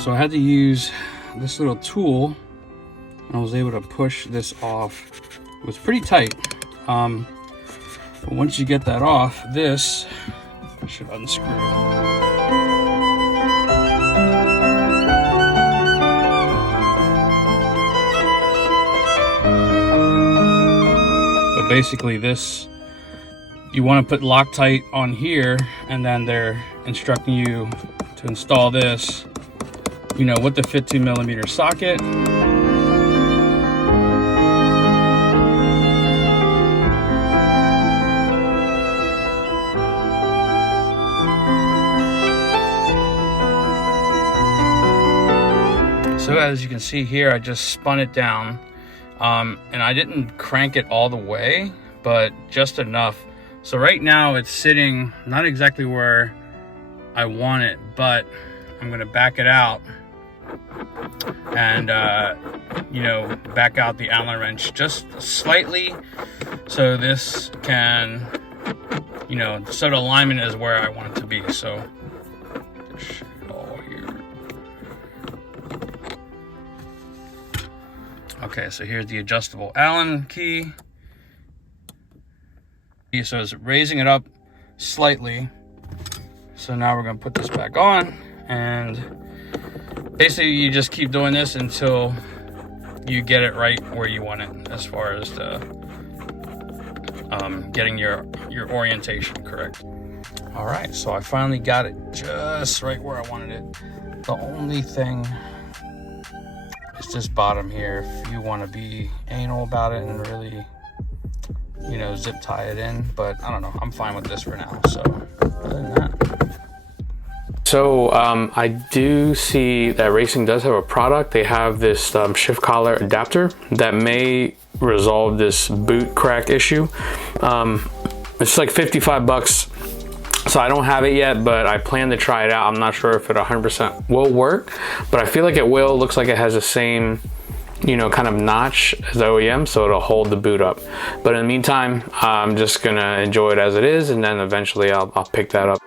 So I had to use this little tool, and I was able to push this off. It was pretty tight. But once you get that off, this should unscrew. But basically this, you want to put Loctite on here, and then they're instructing you to install this, you know, with the 15mm socket. So as you can see here, I just spun it down, and I didn't crank it all the way, but just enough. So right now it's sitting not exactly where I want it, but I'm gonna back it out and you know, back out the Allen wrench just slightly, so this can, you know, so the alignment is where I want it to be. So just all here. Okay, so here's the adjustable Allen key. So it's raising it up slightly. So now we're gonna put this back on, and basically you just keep doing this until you get it right where you want it, as far as the getting your orientation correct. All right, so I finally got it just right where I wanted it. The only thing is this bottom here. If you want to be anal about it and really, you know, zip tie it in, but I don't know, I'm fine with this for now. So other than that. So I do see that Raceseng does have a product. They have this shift collar adapter that may resolve this boot crack issue. It's like 55 bucks. So I don't have it yet, but I plan to try it out. I'm not sure if it 100% will work, but I feel like it will. Looks like it has the same, you know, kind of notch as the OEM, so it'll hold the boot up. But in the meantime, I'm just gonna enjoy it as it is, and then eventually I'll pick that up.